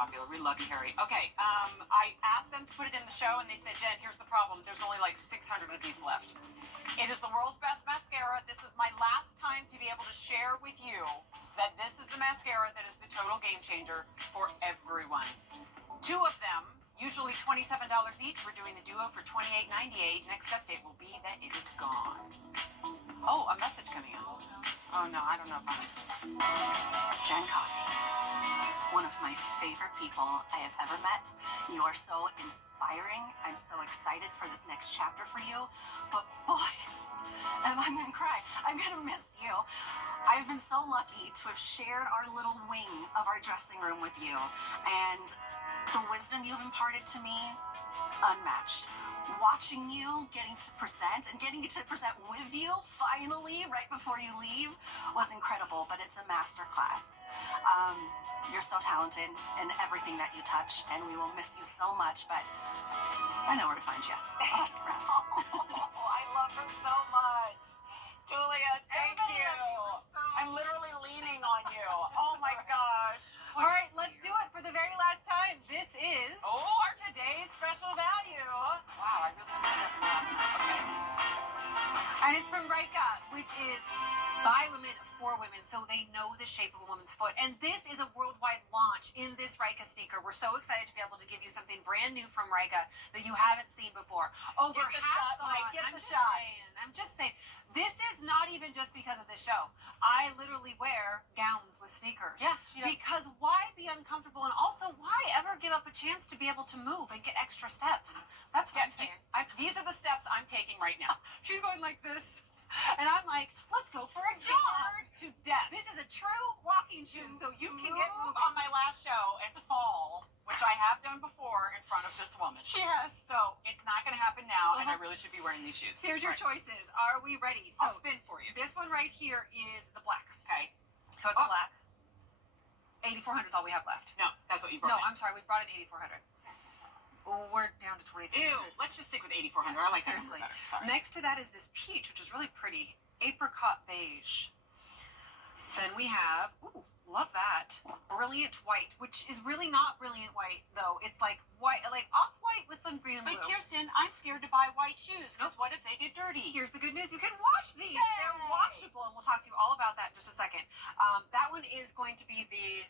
popular. We love you, Harry. Okay, I asked them to put it in the show, and they said, Jen, here's the problem. There's only like 600 of these left. It is the world's best mascara. This is my last time to be able to share with you that this is the mascara that is the total game changer for everyone. 2 of them, usually $27 each. We're doing the duo for $28.98. Next update will be that it is gone. Oh, a message coming in. Oh, no, I don't know if I'm... Jen Coffey, one of my favorite people I have ever met. You are so inspiring. I'm so excited for this next chapter for you. But boy, I'm going to cry. I'm going to miss you. I've been so lucky to have shared our little wing of our dressing room with you. And the wisdom you've imparted to me, unmatched. Watching you, getting to present, and getting to present with you, finally, right before you leave, was incredible, but it's a master class. You're so talented in everything that you touch, and we will miss you so much, but I know where to find you. I'll see you around. I love her so much. Julia, thank you. I'm literally leaning on you. Oh my gosh. All right, let's do it for the very last time. This is... our today's special value. Wow, I really just said that from last time. Okay. And it's from Rika, which is by women for women, so they know the shape of a woman's foot. And this is a worldwide launch in this Rika sneaker. We're so excited to be able to give you something brand new from Rika that you haven't seen before. Over half gone. I'm just saying. This is not even just because of this show. I literally wear gowns with sneakers. Yeah, she does. Because why be uncomfortable? And also, why ever give up a chance to be able to move and get extra steps? That's what I'm saying. These are the steps I'm taking right now. She's going like this. And I'm like, let's go for a jog. To death. This is a true walking shoe, so you can get moving. On my last show and fall, which I have done before in front of this woman. She has. So it's not going to happen now, and I really should be wearing these shoes. Here's your choices. Are we ready? So I'll spin for you. This one right here is the black. Okay. So it's black. 8,400 is all we have left. No, that's what you brought. No, I'm sorry. We brought in 8,400. We're down to 2,300. Ew, let's just stick with 8,400. I like that Seriously. better. Sorry. Next to that is this peach, which is really pretty. Apricot beige. Then we have, ooh, love that, brilliant white, which is really not brilliant white, though. It's like white, like off-white with some green and blue. But Kirsten, I'm scared to buy white shoes, because what if they get dirty? Here's the good news. You can wash these. Yay. They're washable, and we'll talk to you all about that in just a second. That one is going to be the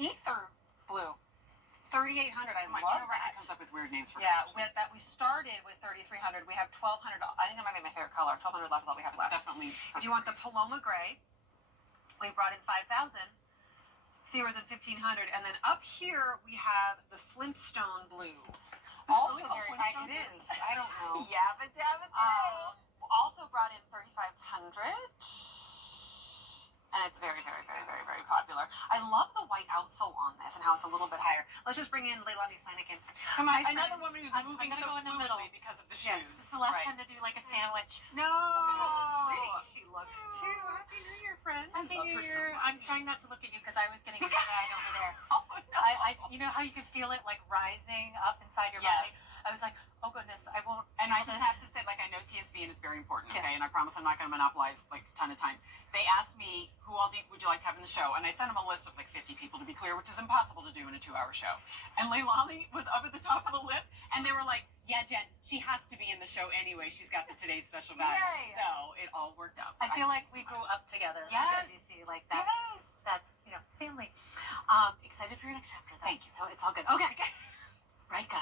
ether blue. 3,800. I love that. It comes up with weird names for we started with 3,300. We have 1,200. I think that might be my favorite color. 1,200 left is all we have left. Definitely. If you want the Paloma Gray, we brought in 5,000. Fewer than 1,500. And then up here we have the Flintstone blue. Also very high. It is. I don't know. Yabba dabba Also brought in 3,500. And it's very, very, very, very, very popular. I love the white outsole on this and how it's a little bit higher. Let's just bring in Leilani Flanagan. Come on, another woman who's moving so go in the middle because of the shoes. Yes, Celeste had to do like a sandwich. No, Pretty. she looks too. Happy New Year, friend. Happy New Year. I'm trying not to look at you because I was getting so red over there. Oh, no. You know how you can feel it like rising up inside your body? I was like, oh goodness, I won't. And I just have to say, like, I know TSV and it's very important, okay? And I promise I'm not going to monopolize, like, a ton of time. They asked me, who all would you like to have in the show? And I sent them a list of, like, 50 people, to be clear, which is impossible to do in a 2-hour show. And Leilani was up at the top of the list, and they were like, yeah, Jen, she has to be in the show anyway. She's got the Today's Special Value. Yay. So it all worked out. I feel like we grew up together. Yes. You see, like that's family. Excited for your next chapter, though. Thank you. So it's all good. Okay. Rika.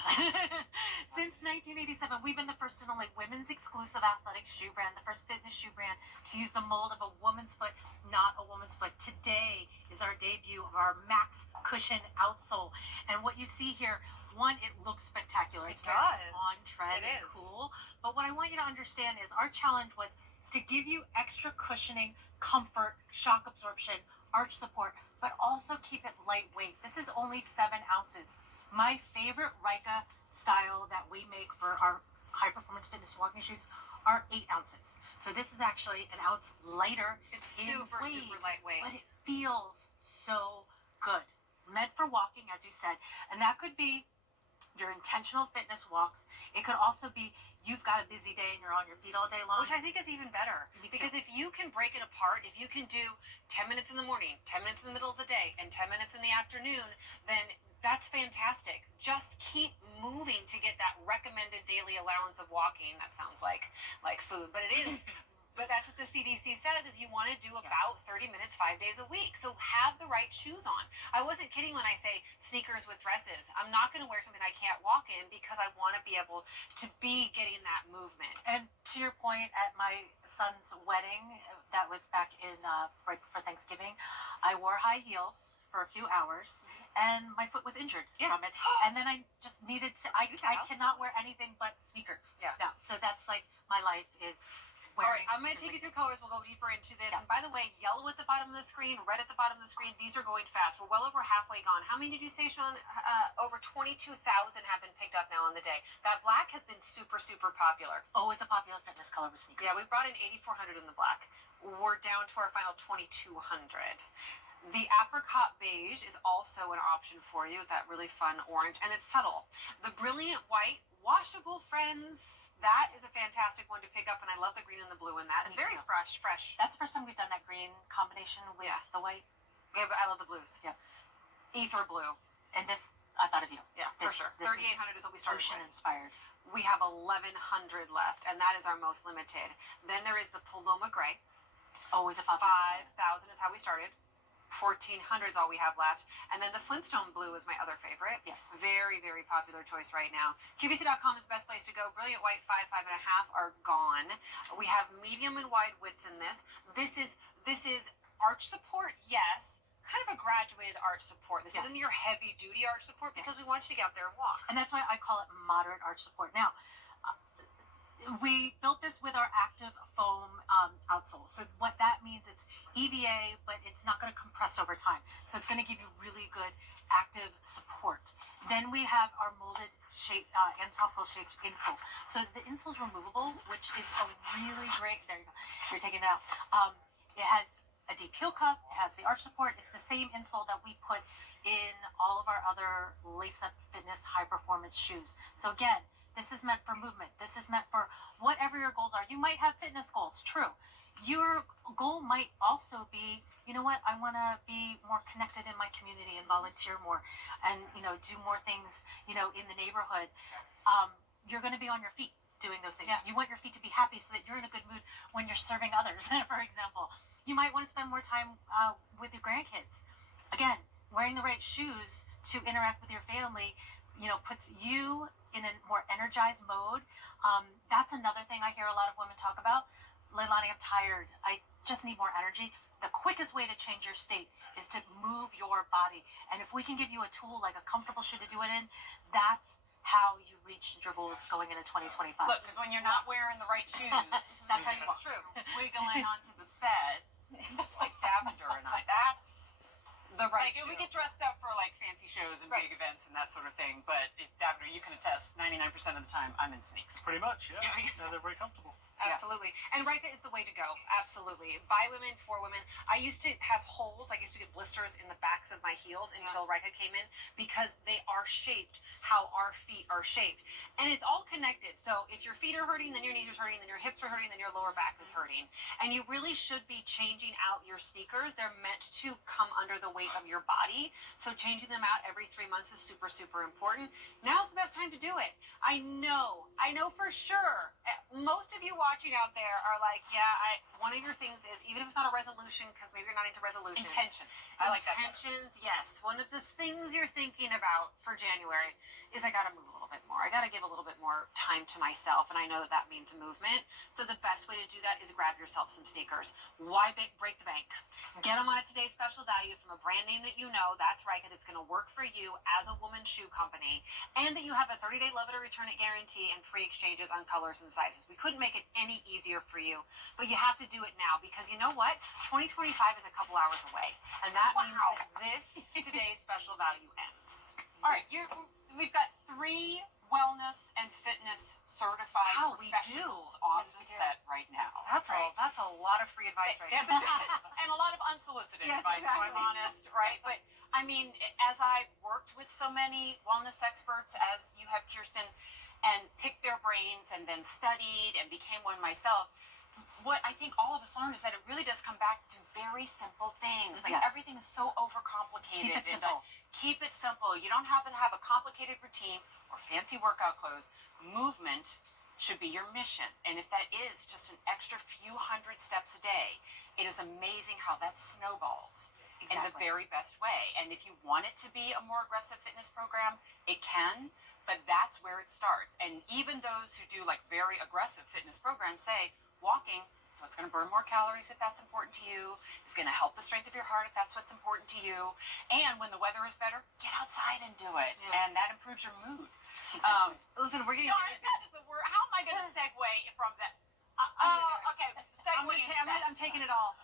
Since 1987, we've been the first and only women's exclusive athletic shoe brand, the first fitness shoe brand to use the mold of a woman's foot, not a woman's foot. Today is our debut of our Max Cushion outsole. And what you see here, one, it looks spectacular. It does. On trend and cool. But what I want you to understand is our challenge was to give you extra cushioning, comfort, shock absorption, arch support, but also keep it lightweight. This is only 7 ounces. My favorite Rika style that we make for our high-performance fitness walking shoes are 8 ounces. So this is actually an ounce lighter. It's super lightweight. But it feels so good. Meant for walking, as you said. And that could be your intentional fitness walks. It could also be you've got a busy day and you're on your feet all day long. Which I think is even better. Me too. Because if you can break it apart, if you can do 10 minutes in the morning, 10 minutes in the middle of the day, and 10 minutes in the afternoon, then that's fantastic. Just keep moving to get that recommended daily allowance of walking. That sounds like food, but it is. But that's what the CDC says is you want to do about 30 minutes 5 days a week. So have the right shoes on. I wasn't kidding when I say sneakers with dresses. I'm not going to wear something I can't walk in because I want to be able to be getting that movement. And to your point, at my son's wedding, that was back in right before Thanksgiving, I wore high heels for a few hours, and my foot was injured from it. And then I just needed to. I cannot wear anything but sneakers. Yeah. No, so that's like my life is. All right, I'm going to take you through colors. We'll go deeper into this. Yeah. And by the way, yellow at the bottom of the screen, red at the bottom of the screen, these are going fast. We're well over halfway gone. How many did you say, Sean? Over 22,000 have been picked up now on the day. That black has been super, super popular. Always a popular fitness color with sneakers. Yeah, we brought in 8,400 in the black. We're down to our final 2,200. The apricot beige is also an option for you with that really fun orange, and it's subtle. The brilliant white, washable, friends, that is a fantastic one to pick up, and I love the green and the blue in that. It's Me very too. fresh. That's the first time we've done that green combination with the white. Yeah, but I love the blues. Yeah. Ether blue. And this, I thought of you. Yeah, This- for sure. this 3,800 is what we started Ocean with. inspired. We have 1,100 left, and that is our most limited. Then there is the Paloma Gray. Always a popular. 5,000 is how we started. 1,400 is all we have left. And then the Flintstone Blue is my other favorite. Yes. Very, very popular choice right now. QVC.com is the best place to go. Brilliant White 5, 5.5 are gone. We have medium and wide widths in this. This is arch support, yes. Kind of a graduated arch support. This isn't your heavy duty arch support because we want you to get out there and walk. And that's why I call it moderate arch support. Now, we built this with our active foam outsole. So what that means, it's EVA, but it's not going to compress over time. So it's going to give you really good active support. Then we have our molded shape, anatomical shaped insole. So the insole is removable, which is a really great, there you go, you're taking it out. It has a deep heel cup, it has the arch support. It's the same insole that we put in all of our other lace-up fitness high performance shoes. So again, this is meant for movement. This is meant for whatever your goals are. You might have fitness goals, true. Your goal might also be, you know what, I want to be more connected in my community and volunteer more and, do more things, in the neighborhood. You're going to be on your feet doing those things. Yeah. You want your feet to be happy so that you're in a good mood when you're serving others, for example. You might want to spend more time with your grandkids. Again, wearing the right shoes to interact with your family, puts you in a more energized mode. That's another thing I hear a lot of women talk about. Leilani, I'm tired. I just need more energy. The quickest way to change your state is to move your body. And if we can give you a tool like a comfortable shoe to do it in, that's how you reach your goals going into 2025. Look, because when you're not wearing the right shoes, That's how you That's walk. true. wiggling onto the set, like Davender and I, that's The right like shoe. we get dressed up for like fancy shows and Right. big events and that sort of thing. But if Davender, you can attest, 99% of the time I'm in sneaks. Pretty much, yeah. Yeah. No, they're very comfortable. Absolutely. And Rika is the way to go. Absolutely. By women, for women. I used to have holes. I used to get blisters in the backs of my heels until Rika came in because they are shaped how our feet are shaped. And it's all connected. So if your feet are hurting, then your knees are hurting, then your hips are hurting, then your lower back is hurting. And you really should be changing out your sneakers. They're meant to come under the weight of your body. So changing them out every 3 months is super, super important. Now's the best time to do it. I know for sure. Most of you watching out there are like, one of your things is, even if it's not a resolution, because maybe you're not into resolutions. Intentions. I like that better. Intentions, yes. One of the things you're thinking about for January is I got to move a little bit more. I got to give a little bit more time to myself, and I know that means movement. So the best way to do that is grab yourself some sneakers. Why break the bank? Get them on a today's special value from a brand name that you know. That's right, because it's going to work for you as a woman's shoe company, and that you have a 30-day love it or return it guarantee and free exchanges on colors and sizes. We couldn't make it any easier for you, but you have to do it now because you know what? 2025 is a couple hours away, and that means that this today's special value ends. All right, we've got 3 wellness and fitness certified Wow, we professionals do. on Yes, the we do. set right now. That's a lot of free advice right now. And a lot of unsolicited Yes, advice, if I'm exactly. honest, right? But I mean, as I've worked with so many wellness experts, as you have, Kirsten, and picked their brains and then studied and became one myself, what I think all of us learned is that it really does come back to very simple things. Like Yes. everything is so overcomplicated. Keep it and, simple. keep it simple. You don't have to have a complicated routine or fancy workout clothes. Movement should be your mission. And if that is just an extra few hundred steps a day, it is amazing how that snowballs in the Exactly. very best way. And if you want it to be a more aggressive fitness program, it can, but that's where it starts. And even those who do like very aggressive fitness programs say walking, so it's going to burn more calories if that's important to you. It's going to help the strength of your heart if that's what's important to you. And when the weather is better, get outside and do it. Yeah. And that improves your mood. Listen, we're getting. Sean, that is a word. How am I going to segue from that? Okay. Segue into that. I'm taking it all.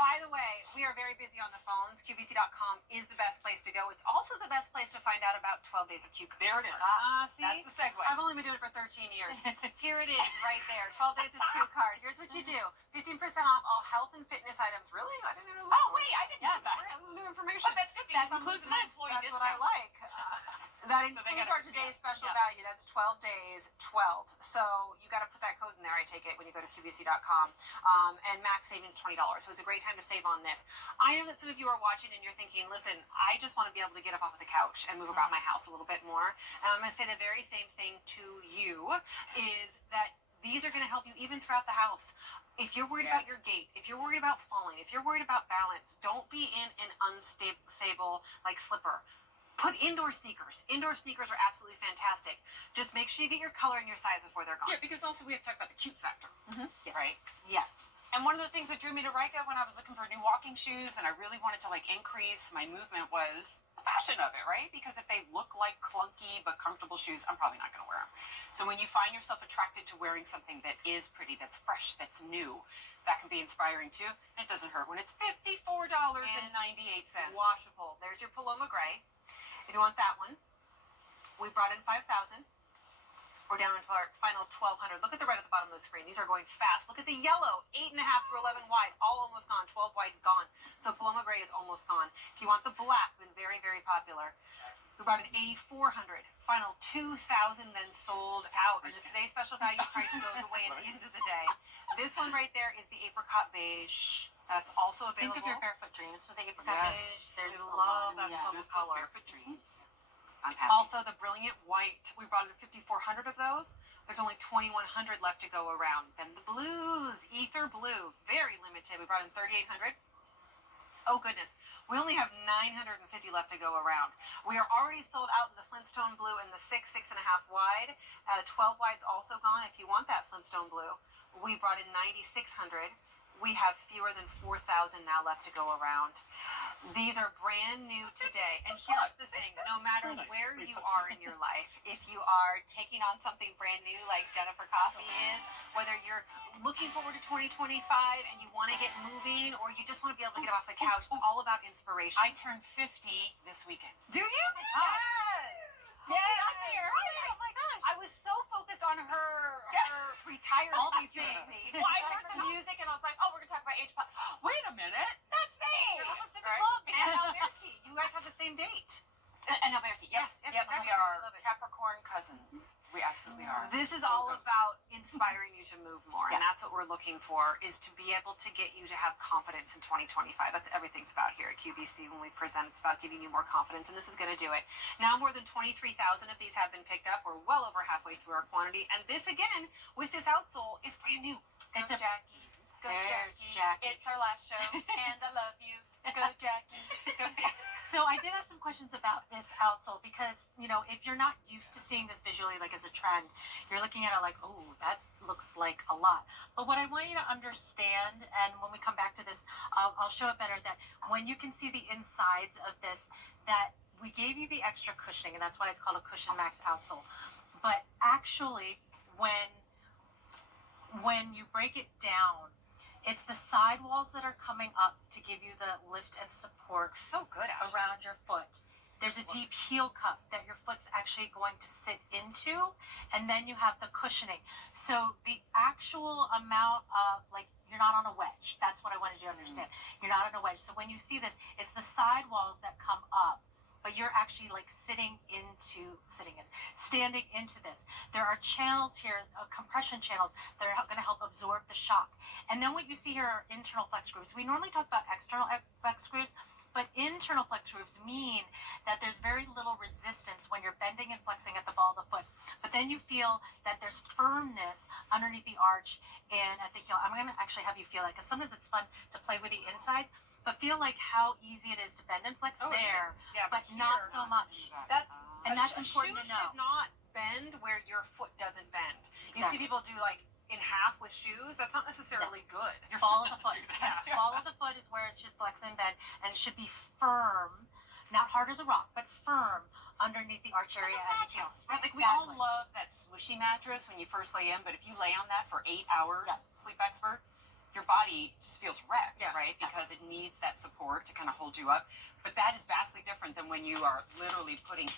By the way, we are very busy on the phones. QVC.com is the best place to go. It's also the best place to find out about 12 Days of Q. There it is. See? That's the segue. I've only been doing it for 13 years. Here it is, right there. 12 Days of Q card. Here's what you do: 15% off all health and fitness items. Really? I didn't know. Oh, wait, I didn't know that. This is new information. Oh, that's good because That I'm includes losing my this. employee That's discount. what I like. That So they includes gotta- our today's special yeah. value. That's 12 days, 12. So you got to put that code in there, I take it, when you go to QVC.com. And max savings $20. So it's a great time to save on this. I know that some of you are watching and you're thinking, listen, I just want to be able to get up off of the couch and move about my house a little bit more. And I'm going to say the very same thing to you is that these are going to help you even throughout the house. If you're worried about Yes. your gait, if you're worried about falling, if you're worried about balance, don't be in an unstable like slipper. Put indoor sneakers. Indoor sneakers are absolutely fantastic. Just make sure you get your color and your size before they're gone. Yeah, because also we have to talk about the cute factor, Yes. right? Yes. And one of the things that drew me to Rika when I was looking for new walking shoes and I really wanted to like increase my movement was the fashion of it, right? Because if they look like clunky but comfortable shoes, I'm probably not going to wear them. So when you find yourself attracted to wearing something that is pretty, that's fresh, that's new, that can be inspiring too. And it doesn't hurt when it's $54.98. Washable. There's your Paloma Gray. If you want that one, we brought in 5,000. We're down to our final 1,200. Look at the red at the bottom of the screen. These are going fast. Look at the yellow, 8.5 through 11 wide, all almost gone. 12 wide gone. So Paloma Gray is almost gone. If you want the black, been very, very popular. We brought in 8,400. Final 2,000 then sold out. And the today's special value price goes away at the end of the day. This one right there is the apricot beige. That's also Think available. of your barefoot dreams with the apricot beige. Yes, There's I a love lot. that Yeah. subtle This was color. Barefoot Dreams. I'm happy. Also, the brilliant white. We brought in 5,400 of those. There's only 2,100 left to go around. Then the blues, ether blue, very limited. We brought in 3,800. Oh goodness, we only have 950 left to go around. We are already sold out in the Flintstone blue and the 6.5 wide. 12 wide's also gone. If you want that Flintstone blue, we brought in 9,600. We have fewer than 4,000 now left to go around. These are brand new today. And here's the thing, no matter where you are in your life, if you are taking on something brand new like Jennifer Coffey is, whether you're looking forward to 2025 and you want to get moving or you just want to be able to get off the couch, it's all about inspiration. I turned 50 this weekend. Do you? God. Yes. There. Oh my gosh. I was so focused on her retired All these activity. Well, I heard the music and I was like, oh, we're going to talk about age. Wait a minute. That's me. You're almost in the Right? club. And Alberti, you guys have the same date. And Alberti, yes. Yes, Yep, exactly. we are I love it. Capricorn cousins. We absolutely are. This is all about inspiring you to move more, and Yeah. that's what we're looking for, is to be able to get you to have confidence in 2025. That's everything's about here at QVC when we present. It's about giving you more confidence, and this is going to do it. Now more than 23,000 of these have been picked up. We're well over halfway through our quantity, and this, again, with this outsole, is brand new. It's Go a Jackie. Go There's Jackie. Jackie. It's our last show, and I love you. Go Jackie. Go. So I did have some questions about this outsole because, you know, if you're not used to seeing this visually like as a trend, you're looking at it like, oh, that looks like a lot. But what I want you to understand, and when we come back to this, I'll show it better, that when you can see the insides of this, that we gave you the extra cushioning, and that's why it's called a Cushion Max outsole. But actually, when you break it down, it's the sidewalls that are coming up to give you the lift and support So good, Ashley. around your foot. There's a deep heel cup that your foot's actually going to sit into, and then you have the cushioning. So the actual amount of, like, you're not on a wedge. That's what I wanted you to understand. You're not on a wedge. So when you see this, it's the side walls that come up, but you're actually like standing into this. There are channels here, compression channels that are going to help absorb the shock. And then what you see here are internal flex grooves. We normally talk about external flex grooves, but internal flex grooves mean that there's very little resistance when you're bending and flexing at the ball of the foot. But then you feel that there's firmness underneath the arch and at the heel. I'm going to actually have you feel that, because sometimes it's fun to play with the insides, but feel like how easy it is to bend and flex there, yeah, but here, not so much. That's And that's important to know. Should not bend where your foot doesn't bend. You see people do like in half with shoes. That's not necessarily good. Your Follow foot the doesn't foot. do that. Follow the foot is where it should flex and bend, and it should be firm, not hard as a rock, but firm underneath the arch area at the heel. Right, like we all love that swishy mattress when you first lay in, but if you lay on that for 8 hours, sleep expert, your body just feels wrecked, right? Because it needs that support to kind of hold you up. But that is vastly different than when you are literally putting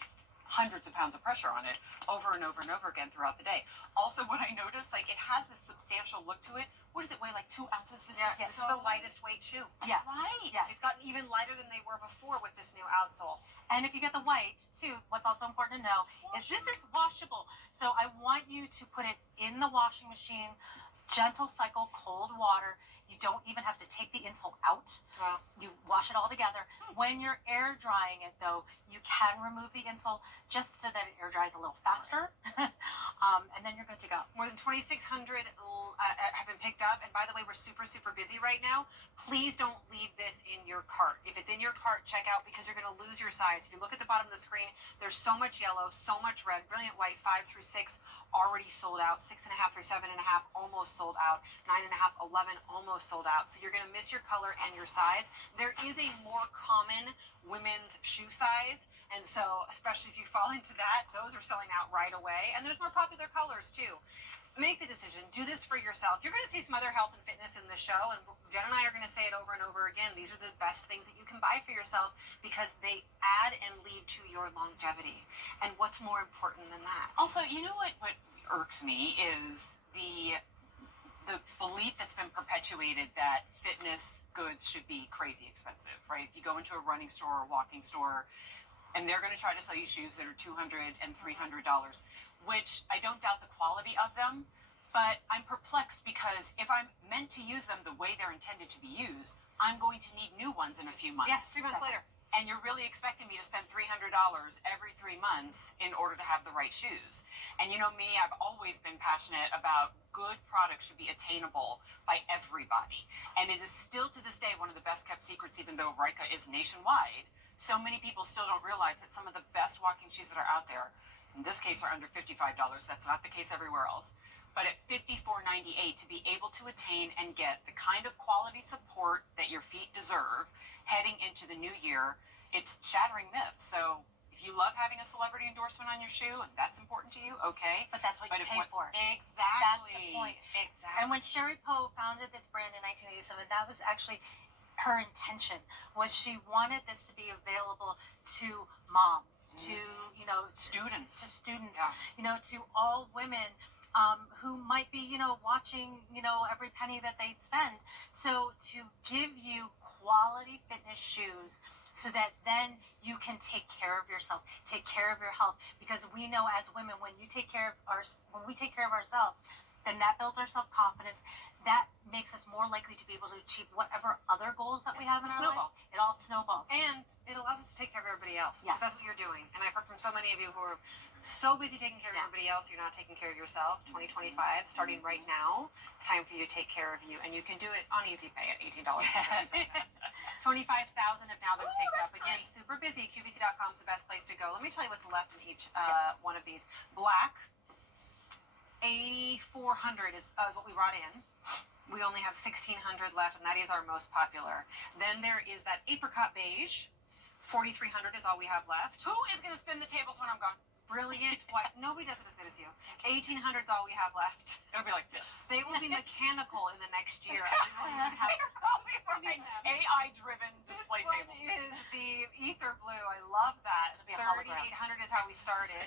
hundreds of pounds of pressure on it over and over and over again throughout the day. Also, what I noticed, like, it has this substantial look to it. What does it weigh, like 2 ounces? This is the lightest weight shoe. Yeah. Right. Yeah. It's gotten even lighter than they were before with this new outsole. And if you get the white, too, what's also important to know is this is washable. So I want you to put it in the washing machine, gentle cycle, cold water. You don't even have to take the insole out. Wow. You wash it all together. When you're air drying it, though, you can remove the insole just so that it air dries a little faster. And then you're good to go. More than 2,600 have been picked up. And by the way, we're super, super busy right now. Please don't leave this in your cart. If it's in your cart, check out, because you're going to lose your size. If you look at the bottom of the screen, there's so much yellow, so much red. Brilliant White 5 through 6 already sold out. 6.5 through 7.5 almost sold out. 9.5, 11 almost sold out. So you're going to miss your color and your size. There is a more common women's shoe size, and so especially if you fall into that, those are selling out right away. And there's more popular colors too. Make the decision. Do this for yourself. You're going to see some other health and fitness in the show, and Jen and I are going to say it over and over again. These are the best things that you can buy for yourself because they add and lead to your longevity. And what's more important than that? Also, you know what irks me is the belief that's been perpetuated that fitness goods should be crazy expensive, right? If you go into a running store or walking store, and they're going to try to sell you shoes that are $200 and $300, which I don't doubt the quality of them, but I'm perplexed because if I'm meant to use them the way they're intended to be used, I'm going to need new ones in a few months. Yes, 3 months later. And you're really expecting me to spend $300 every 3 months in order to have the right shoes. And you know me, I've always been passionate about good products should be attainable by everybody. And it is still to this day one of the best kept secrets, even though Rika is nationwide. So many people still don't realize that some of the best walking shoes that are out there, in this case, are under $55. That's not the case everywhere else. But at $54.98, to be able to attain and get the kind of quality support that your feet deserve heading into the new year, it's shattering myths. So if you love having a celebrity endorsement on your shoe and that's important to you, okay. But that's what you pay for. Exactly. That's the point. Exactly. And when Sherry Poe founded this brand in 1987, that was actually her intention. Was she wanted this to be available to moms, to students, to all women who might be watching every penny that they spend. So to give you quality fitness shoes so that then you can take care of yourself, take care of your health, because we know as women, when we take care of ourselves, then that builds our self-confidence. That makes us more likely to be able to achieve whatever other goals that we have in our lives. It all snowballs. And it allows us to take care of everybody else. Yes. Because that's what you're doing. And I've heard from so many of you who are so busy taking care of everybody else, you're not taking care of yourself. 2025, starting right now, it's time for you to take care of you. And you can do it on Easy Pay at $18. 25,000 have now been picked up. Again, super busy. QVC.com is the best place to go. Let me tell you what's left in each one of these. Black, 8,400 is what we brought in. We only have 1,600 left, and that is our most popular. Then there is that apricot beige. 4,300 is all we have left. Who is going to spin the tables when I'm gone? Brilliant. What? Nobody does it as good as you. 1,800 is all we have left. It'll be like this. They will be mechanical in the next year. AI-driven display tables. This one is the ether blue. I love that. how we started.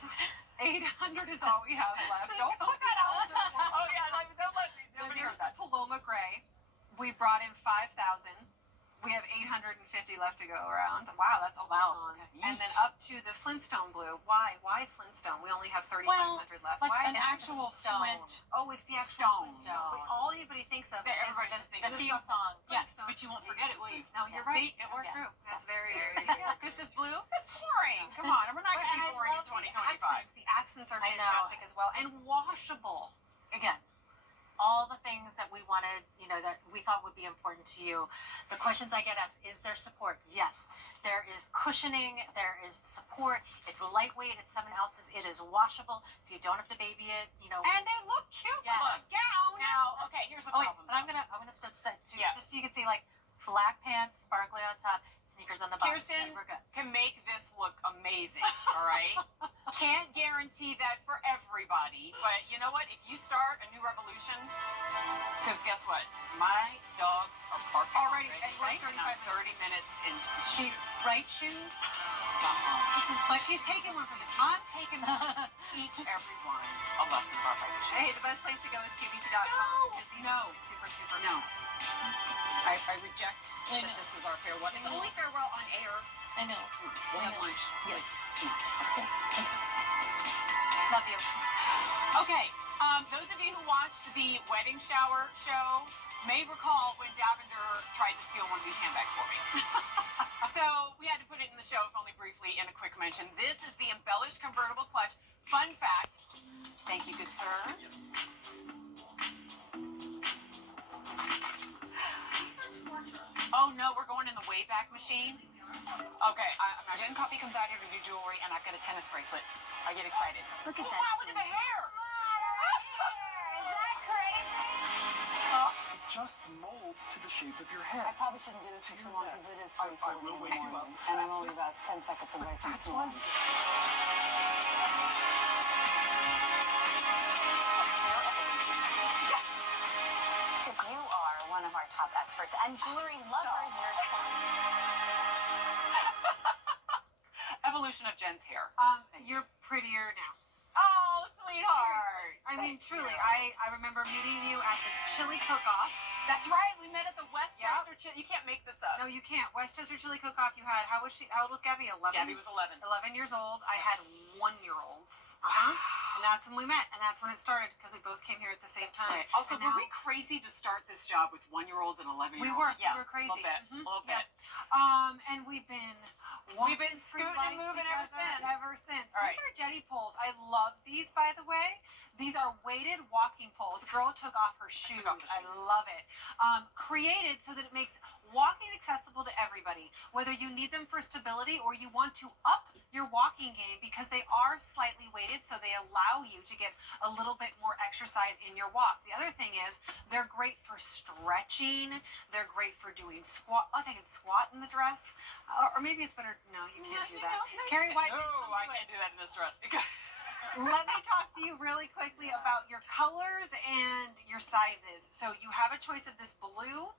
800 is all we have left. Don't put that out to the world. Oh, yeah, don't let me. Then Nobody there's heard the that. Paloma Gray. We brought in 5,000. We have 850 left to go around. Wow, that's almost gone. Okay. And then up to the Flintstone blue. Why? Why Flintstone? We only have 3,500 left. Like Why? an actual Flint. Oh, it's the actual Stone. Flintstone. All anybody thinks of is Everybody just thinks The of theme song. Yeah, Flintstone. but you won't forget it, will you? No, you're See, right. it worked. True. That's very, very Yeah, Christus Blue? That's boring. Come on, we're not going to be boring in 2025. The accents are I know. fantastic as well. And washable. Again, all the things that we wanted, that we thought would be important to you. The questions I get asked, is there support? Yes. There is cushioning, there is support. It's lightweight, it's 7 ounces. It is washable, so you don't have to baby it, And they look cute Yes. with a gown. Now, okay, here's the Oh, wait, problem. but I'm gonna start to Yeah. just so you can see, like, black pants, sparkly on top, sneakers on the bottom. Kirsten, And we're good. can make this look amazing, all right? Can't guarantee that for everybody, but you know what? If you start a new revolution, because guess what? My dogs are barking Already, and we're right? And I'm 35 30 minutes into the She shoot. right shoes. But she's taking one for the team. I'm taking to teach everyone a lesson about revolution. Hey, the best place to go is QVC.com. because these No. are super, super No. nice. I reject I that know. this is our farewell. It's only farewell on air. I know. We'll I have know. lunch. Yes. Tomorrow. Love you. Okay, those of you who watched the wedding shower show may recall when Davender tried to steal one of these handbags for me. So we had to put it in the show, if only briefly, in a quick mention. This is the embellished convertible clutch. Fun fact. Thank you, good sir. Oh no, we're going in the Wayback Machine. Okay, I'm Jen Coffey comes out here to do jewelry, and I've got a tennis bracelet. I get excited. Look at Oh, that. wow, look at the hair. It just molds to the shape of your head. I probably shouldn't do this for too long because it is 3:40 I will in the wake you up. morning, and I'm only about 10 seconds away from That's school. why. Because you are one of our top experts and jewelry lovers yourself. Evolution of Jen's hair. You're prettier now. Oh, sweetheart. I mean, truly, I remember meeting you at the chili cook-off. That's right. We met at the Westchester. You can't make this up. No, you can't. Westchester chili cook-off. You had how old was Gabby? 11. Gabby was 11. 11 years old. I had 1-year-olds. And that's when we met, and that's when it started because we both came here at the same time. Right. Also, And were now- we crazy to start this job with 1-year-olds and 11-year-olds? We were. Yeah, We were crazy. A little bit. Mhm. A little Yeah. bit. And we've been scooting and life moving together ever since. These All right. are jetty poles. I love these, by the way. These are weighted walking poles. Girl took off her shoes. off the I shoes. love it. Created so that it makes walking accessible to everybody, whether you need them for stability or you want to up your walking game because they are slightly weighted, so they allow you to get a little bit more exercise in your walk. The other thing is they're great for stretching. They're great for doing squat. I think it's squat in the dress, or maybe it's better. No, you can't do that. Carrie White. No, I can't do that in this dress. Let me talk to you really quickly about your colors and your sizes. So you have a choice of this blue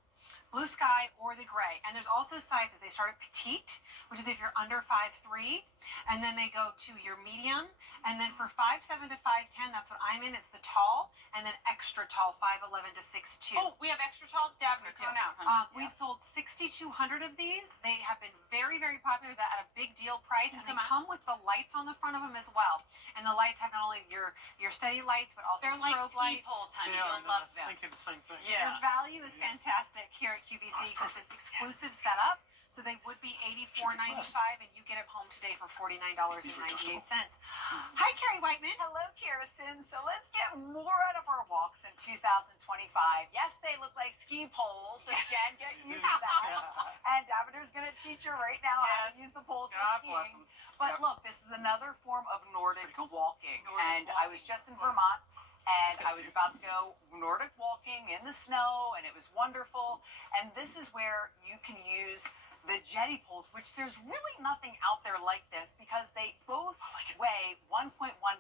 sky, or the gray. And there's also sizes. They start at petite, which is if you're under 5'3", and then they go to your medium. And then for 5'7" to 5'10", that's what I'm in. It's the tall, and then extra tall, 5'11" to 6'2". Oh, we have extra talls. Davender, We do. come out, honey. We've sold 6,200 of these. They have been very, very popular at a big deal price, and they come with the lights on the front of them as well. And the lights have not only your steady lights, but also They're like strobe lights. peepholes, honey. They are, You'll love them. thinking the same thing. Yeah. Your value is fantastic here at QVC because this exclusive setup. So they would be $84.95, and you get it home today for $49.98. Hi, Carrie Whiteman. Hello, Kirsten. So let's get more out of our walks in 2025. Yes, they look like ski poles, so Jen, get used to that. And Davider's going to teach her right now how to use the poles God for bless skiing. him. But look, this is another form of Nordic walking. Nordic And I was walking. just in Vermont, and That's I was about to go Nordic walking in the snow, and it was wonderful. And this is where you can use the jetty poles, which there's really nothing out there like this because they both weigh 1.1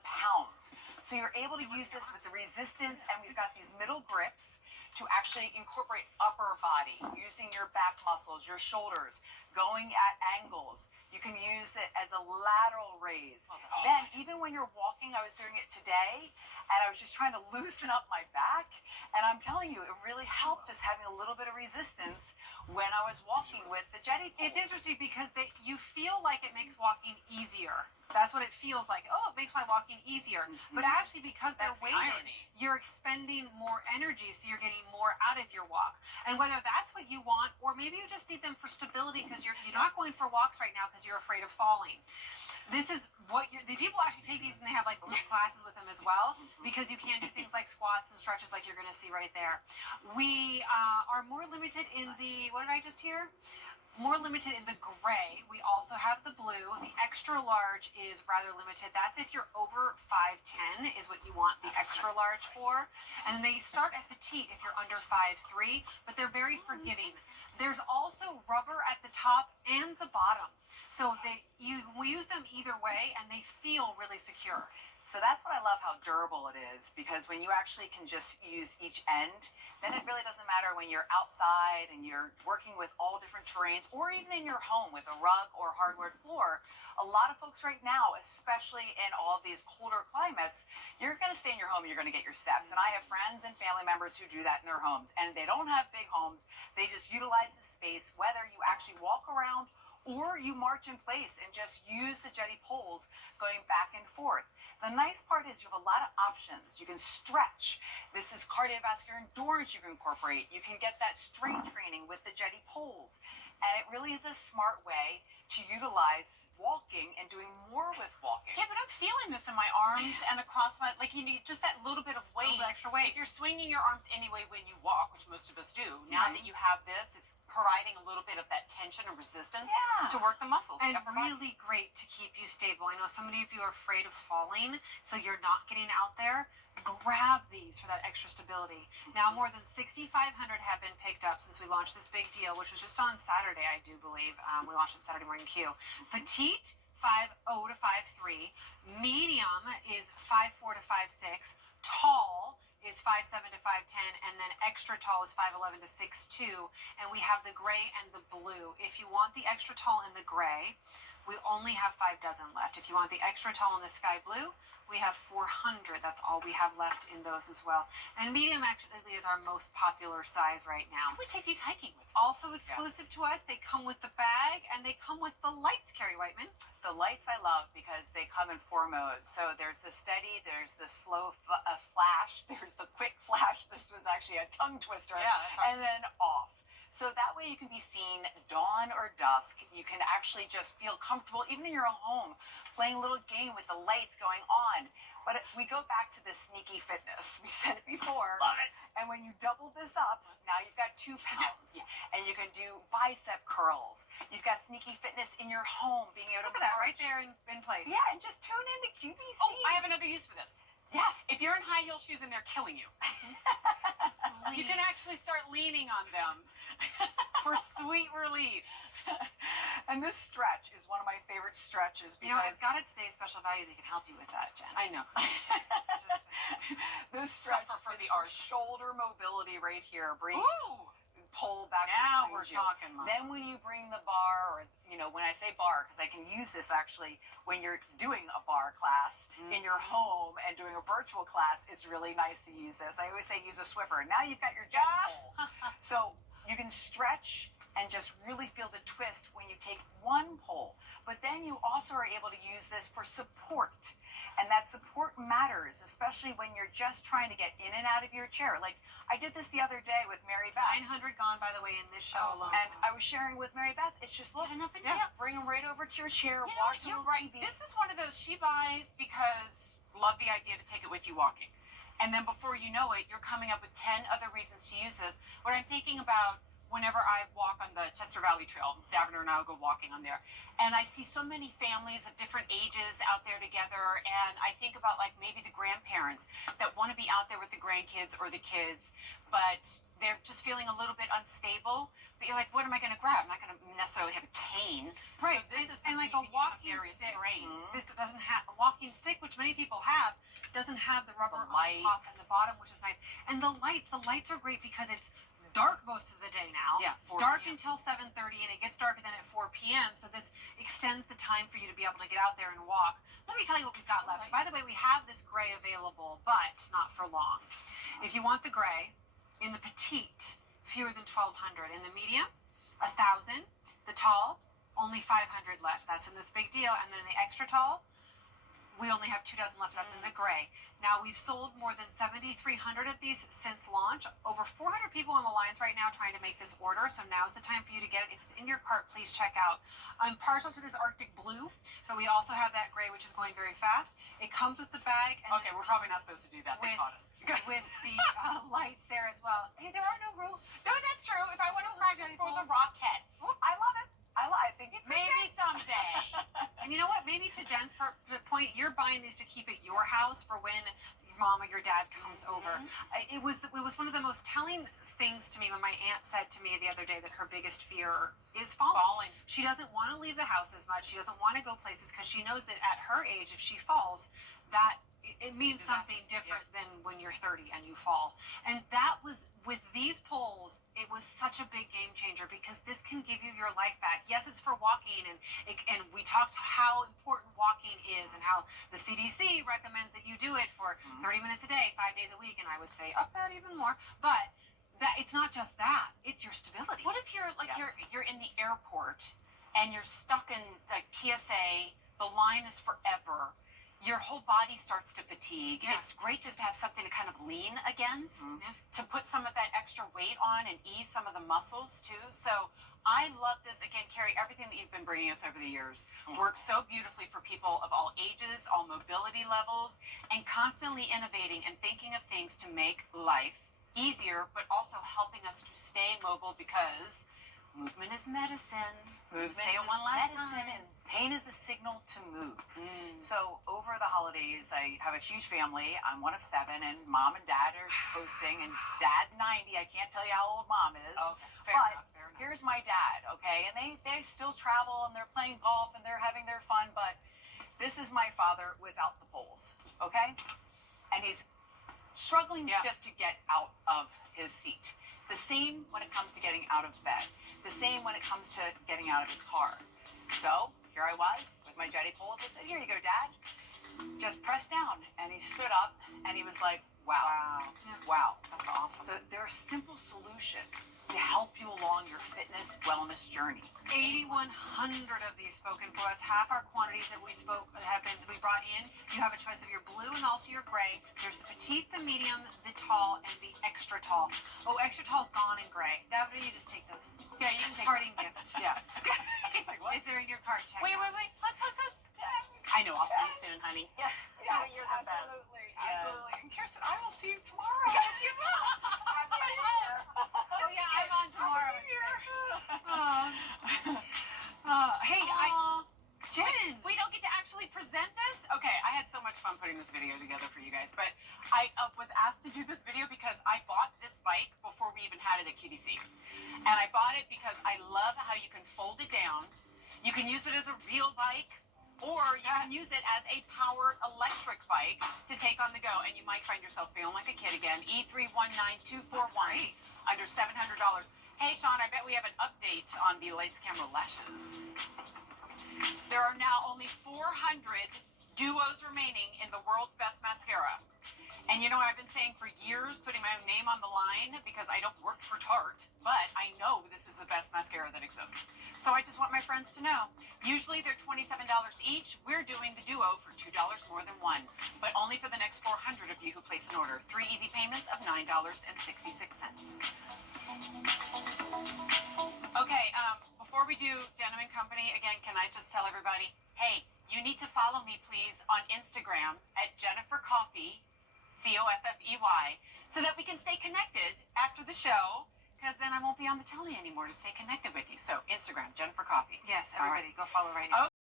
pounds. So you're able to use this with the resistance, and we've got these middle grips to actually incorporate upper body, using your back muscles, your shoulders, going at angles. You can use it as a lateral raise. Then, even when you're walking, I was doing it today, and I was just trying to loosen up my back. And I'm telling you, it really helped just having a little bit of resistance when I was walking with the Jetty pole. It's interesting because you feel like it makes walking easier. That's what it feels like. Oh, it makes my walking easier. But actually, because they're That's the weighted, irony. you're expending more energy, so you're getting more out of your walk. And whether that's what you want, or maybe you just need them for stability because you're not going for walks right now because you're afraid of falling. This is what the people actually take these and they have like group classes with them as well because you can do things like squats and stretches like you're going to see right there. We are more limited in the, what did I just hear? More limited in the gray. We also have the blue. The extra large is rather limited. That's if you're over 5'10" is what you want the extra large for. And they start at petite if you're under 5'3", but they're very forgiving. There's also rubber at the top and the bottom. So we use them either way and they feel really secure. So that's what I love how durable it is, because when you actually can just use each end, then it really doesn't matter when you're outside and you're working with all different terrains, or even in your home with a rug or hardwood floor. A lot of folks right now, especially in all of these colder climates, you're going to stay in your home, you're going to get your steps. And I have friends and family members who do that in their homes, and they don't have big homes. They just utilize the space, whether you actually walk around or you march in place and just use the Jetty poles going back and forth. The nice part is you have a lot of options. You can stretch. This is cardiovascular endurance you can incorporate. You can get that strength training with the Jetty poles. And it really is a smart way to utilize walking and doing more with walking. Yeah, but I'm feeling this in my arms and across my, like, you need just that little bit of weight. A little extra weight. If you're swinging your arms anyway when you walk, which most of us do, now that you have this, it's providing a little bit of that tension and resistance to work the muscles. And the upper body. really great to keep you stable. I know so many of you are afraid of falling, so you're not getting out there. Grab these for that extra stability. Now, more than 6,500 have been picked up since we launched this big deal, which was just on Saturday, I do believe. We launched it Saturday morning Q. Petite, 5'0" to 5'3". Medium is 5'4" to 5'6". Tall is 5'7" to 5'10", and then extra tall is 5'11" to 6'2". And we have the gray and the blue. If you want the extra tall and the gray, we only have 5 dozen left. If you want the extra tall and the sky blue, we have 400. That's all we have left in those as well. And medium actually is our most popular size right now. We take these hiking with us. Also exclusive to us, they come with the bag and they come with the lights, Carrie Whiteman. The lights I love because they come in 4 modes. So there's the steady, there's the slow flash, there's the quick flash. This was actually a tongue twister. Yeah, that's awesome. And then off. So that way you can be seen dawn or dusk. You can actually just feel comfortable, even in your own home, playing a little game with the lights going on. But we go back to the sneaky fitness. We said it before. Love it. And when you double this up, now you've got 2 pounds. Yeah. And you can do bicep curls. You've got sneaky fitness in your home, being able Look to at that right march. there in place. Yeah, and just tune into QVC. Oh, I have another use for this. Yes. If you're in high heel shoes and they're killing you, you can actually start leaning on them for sweet relief. And this stretch is one of my favorite stretches You know, I've because got a today's special value that can help you with that, Jen. I know. Just, this stretch Suffer for is the for arch. shoulder mobility right here. Bring Ooh. pull back. now behind we're you. talking, Mom. Then when you bring the bar, or when I say bar, because I can use this actually when you're doing a bar class in your home and doing a virtual class, it's really nice to use this. I always say use a Swiffer. Now you've got your jet pole. So you can stretch and just really feel the twist when you take one pole. But then you also are able to use this for support. And that support matters, especially when you're just trying to get in and out of your chair. Like I did this the other day with Mary Beth. 900 gone, by the way, in this show alone. And I was sharing with Mary Beth, it's just look, Get up and Yeah. down. bring them right over to your chair, You know what, watch you're them on right. TV. This is one of those she buys because love the idea to take it with you walking. And then before you know it, you're coming up with 10 other reasons to use this. What I'm thinking about whenever I walk on the Chester Valley Trail, Daviner and I will go walking on there. And I see so many families of different ages out there together. And I think about like maybe the grandparents that want to be out there with the grandkids or the kids, but they're just feeling a little bit unstable. But you're like, what am I going to grab? I'm not going to necessarily have a cane. Right, So this is and like something a you can use on walking various stick. terrain. This doesn't have a walking stick, which many people have, doesn't have the rubber The on top lights. and the bottom, which is nice. And the lights are great because it's dark most of the day now. Yeah, It's 4 dark p.m. until 7:30, and it gets darker then at 4 p.m. So this extends the time for you to be able to get out there and walk. Let me tell you what we've got left. So by the way, we have this gray available, but not for long. If you want the gray, in the petite, fewer than 1,200. In the medium, 1,000. The tall, only 500 left. That's in this big deal. And then the extra tall, we only have 2 dozen left. That's in the gray. Now, we've sold more than 7,300 of these since launch. Over 400 people on the lines right now trying to make this order. So now's the time for you to get it. If it's in your cart, please check out. I'm partial to this Arctic blue, but we also have that gray, which is going very fast. It comes with the bag. And Okay, we're probably not supposed to do that. They caught us. With the lights there as well. Hey, there are no rules. No, that's true. If I want to practice for the Rockettes, I love it. I think it maybe someday. And you know what? Maybe to Jen's point, you're buying these to keep at your house for when your mom or your dad comes over. It was one of the most telling things to me when my aunt said to me the other day that her biggest fear is falling. She doesn't want to leave the house as much. She doesn't want to go places because she knows that at her age, if she falls, that it means something different than when you're 30 and you fall. And that was with these poles, it was such a big game changer because this can give you your life back. Yes, it's for walking, and we talked how important walking is and how the CDC recommends that you do it for 30 minutes a day, 5 days a week, and I would say up that even more. But that it's not just that; it's your stability. What if you're like you're in the airport and you're stuck in like TSA? The line is forever. Your whole body starts to fatigue. Yeah. It's great just to have something to kind of lean against, to put some of that extra weight on and ease some of the muscles too. So I love this. Again, Carrie, everything that you've been bringing us over the years works so beautifully for people of all ages, all mobility levels, and constantly innovating and thinking of things to make life easier, but also helping us to stay mobile because movement is medicine. Say it one last medicine, time. and pain is a signal to move. So over the holidays, I have a huge family. I'm one of 7, and mom and dad are hosting, and dad 90. I can't tell you how old mom is. Okay, fair enough. Here's my dad, okay? And they still travel, and they're playing golf, and they're having their fun, but this is my father without the poles, okay? And he's struggling just to get out of his seat. The same when it comes to getting out of bed. The same when it comes to getting out of his car. So here I was with my jetty poles. I said, here you go, Dad. Just press down. And he stood up and he was like, wow. That's awesome. So they're a simple solution to help you along your fitness wellness journey. 8,100 of these spoken for. That's half our quantities that we brought in. You have a choice of your blue and also your gray. There's the petite, the medium, the tall, and the extra tall. Oh, extra tall's gone in gray. That you just take those. Yeah, you can take Parting those. gift. Yeah. If they're in your cart, check. Wait. Let's. I know. I'll see you soon, honey. Yeah, you're the best. Absolutely. And Kirsten, I will see you tomorrow. Yes, you will. Oh yeah, I'm on tomorrow. Hey, Jen. We don't get to actually present this? Okay, I had so much fun putting this video together for you guys, but I was asked to do this video because I bought this bike before we even had it at QVC. And I bought it because I love how you can fold it down. You can use it as a real bike, or you can use it as a powered electric bike to take on the go, and you might find yourself feeling like a kid again. E319241, under $700. Hey, Sean, I bet we have an update on the Lights Camera Lashes. There are now only 400 duos remaining in the world's best mascara. And you know, I've been saying for years, putting my own name on the line because I don't work for Tarte, but I know this is the best mascara that exists. So I just want my friends to know. Usually they're $27 each. We're doing the duo for $2 more than one, but only for the next 400 of you who place an order. 3 easy payments of $9.66. Okay, before we do Denim & Company, again, can I just tell everybody, hey, you need to follow me, please, on Instagram at Jennifer Coffey, Coffey, so that we can stay connected after the show, because then I won't be on the telly anymore to stay connected with you. So Instagram, Jennifer Coffey. Yes, everybody, go follow right now.